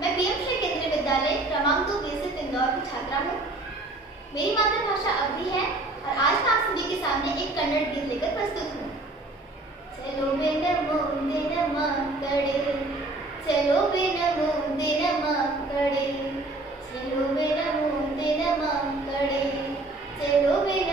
मैं पीएम श्री केंद्रीय विद्यालय क्रमांक 2 बेसिक इंदौर की छात्रा हूँ। मेरी मातृभाषा अवधी है और आज मैं आप सभी के सामने एक कन्नड़ गीत लेकर प्रस्तुत हूँ। चलो बेन ಮುಂದಿನ ಮಕ್ಕಳೇ, चलो बेन ಮುಂದಿನ ಮಕ್ಕಳೇ, चलो बेन ಮುಂದಿನ ಮಕ್ಕಳೇ, चलो बेन